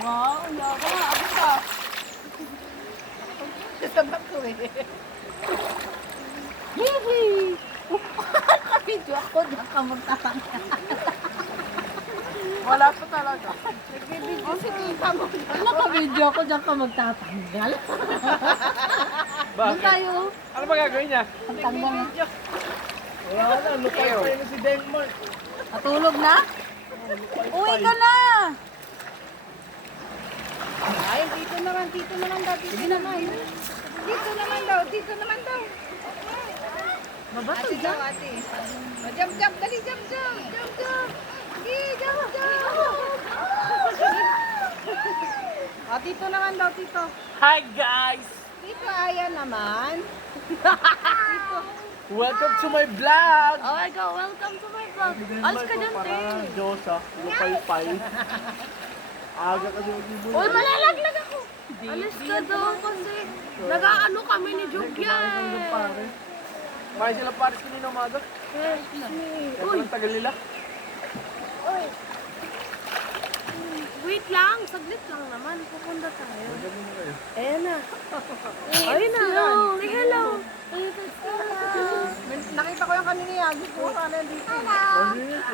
Wow, yawa. Ako ka. Sabak ko eh. Hihi! Video ako, diyan ka magtatangka. Wala pa talaga. Nagbibideo si tita mo. Naka-video ako, diyan ka magtatanggal. Doon Bakit? tayo. Ano ba gagawin niya? Tanggal na. Wala na, lupay pa yun si Denmark. Natulog na? Uwi ka na! Ay, dito naman daw, dito naman. Dito naman daw. Mabato dyan. Jump, dali, jump. Jump. Dito naman daw, tito. Hi guys! Tito, ayan naman. Welcome to my vlog! Oh my God, welcome to my vlog. Alis ka dyan, te. Diyos lupay-pay. Aga kasi mag-ibon. Uy, malalaglag ako. Alis ka daw kasi nag-aano kami ni Jugyan. Kumain sila Paris kanina umaga. Kaya ang tagal nila. Wait lang, saglit lang naman. Pupunta tayo. Ayan na. Ayun na. Hello. Nakita ko yung kanina yan. Gusto ko sana dito.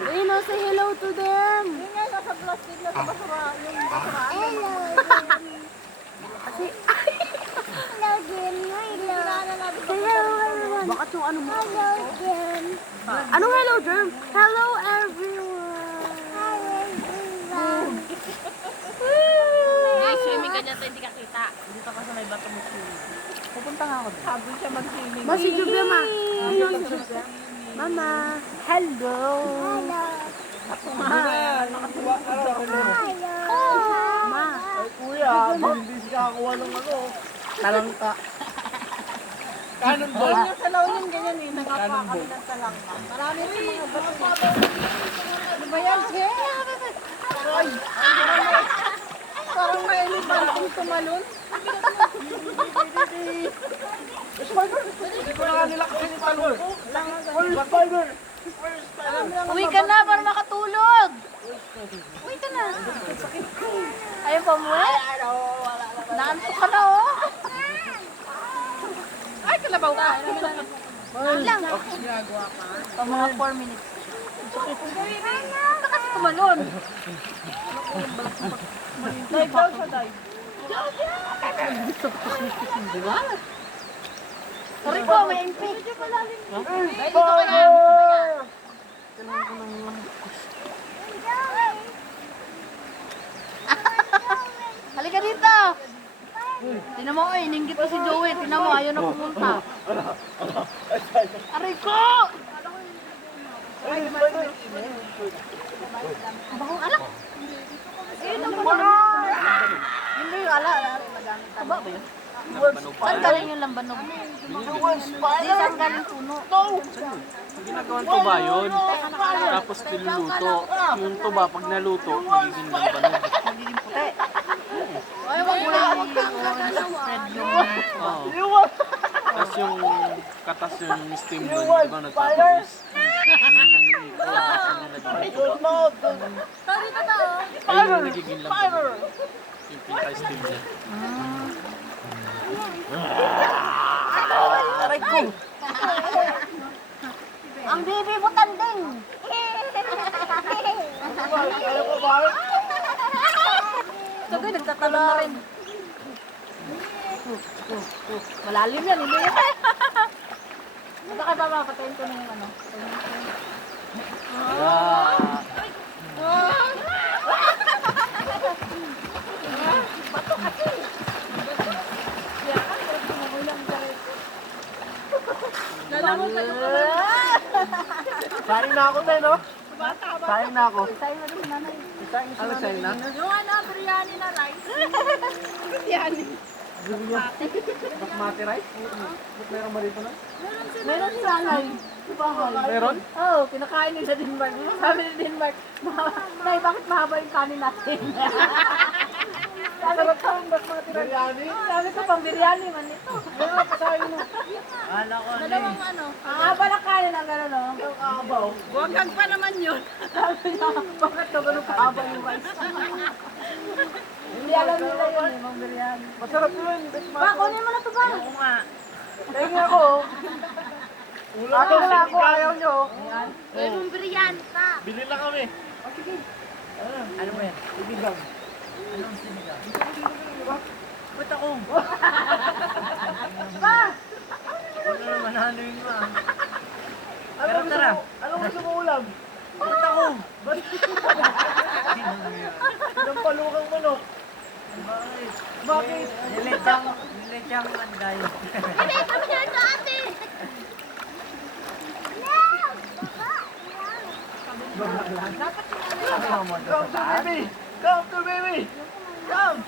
Ayun na, say hello to them. Yung nga, nasa plastic na sa basura. Yung basura. Hello. Hello, Jen. Hello, everyone. Bakit yung ano mo? Hello, Jen. Anong hello, Jen? Hello, everyone. Guys, swimming ka dyan, hindi ka kita. Dito ka sa may bato mo swimming. Pupunta nga ako. Sabi siya mag-swimming. Ma, si Jubia, ma. Hello, si Jubia. Mama. Hello. Hello. Ako nga. Nakatuwa. Ma. Ay kuya, hindi siya kakakuha ng ano. Talangka. Cannonball. Yung salaw yung ganyan eh. Nangapa kami ng talangka. Marami rin mga bato. Ano ba yan, Che? Ay, parang may elefantong tumalon. Hindi ko na nila kasi ni Talor. Full fiber. Uwi ka na para makatulog. Uwi ka na. Ayaw pa mo eh? Naantok ka na oh. Ay, kalabaw ka. Lang. Pa mga 4 minutes. Baka kasi tumalon. Dive daw siya, dive. Sorry ko, may impik. Halika dito. Tinan mo, ininggit ko si Joey. Tinan mo, ayaw na pumunta. Aray ko! Bakong alak. Ayun ang hindi yung ala. Taba ba yun? Saan galing yung lambanog? Hindi, saan galing puno? Ginagawan tuba yun. Tapos niluluto. Yung tuba, pag naluto, magiging lambanog. Magiging puti. Ay, wag mo lang spread yung... Oo. Tapos yung katas yung steam doon, di ba nagpapalis? Ayun yung nagiging lambanog. Yung pinaka-steam niya. Aray ko! Ang bibi mo tanding! Sagay, nagtatalon na rin. Malalim yan, hindi yan. Baka kayo papapatayin ko na yung ano. Sayang na ako tayo, no? Sayang na ako. Sayang na rin nanay. Ano sayang na? Yung ano, biryani na rice. Basmati rice? Ba't meron ba dito na? Meron si nanay. Meron? Oo, pinakain nila sa Denmark. Sabi ni Denmark, Nay, bakit mahaba yung kanin natin? Sarap ka ang basmati rice. Biryani? Sabi ko, pang biryani man ito. Meron pa tayo na. Dalawang ano. Ang haba ng kanin ang gano'n, no? Ang kabaw. Huwag pa naman yun. Sabi niya, bakit daw gano'n kahaba yung rice? alam nila yun eh, Mang Biryani. Masarap yun. Best Ba, kunin mo na to ba? Oo nga. Tingin ako. Ate na ako, ayaw nyo. May mong biryani pa. Bili na kami. Ano mo yan? Ibigang. Anong sinigang? Ba't ako? Ba! Ano naman, ano yun ba? Anong gusto mo ulam? Ba't ako? Ba't? Anong palukang manok? Bakit? Bakit? Nilechang anday. Hindi, kami dyan sa ate. Come to baby! Come to baby! Come!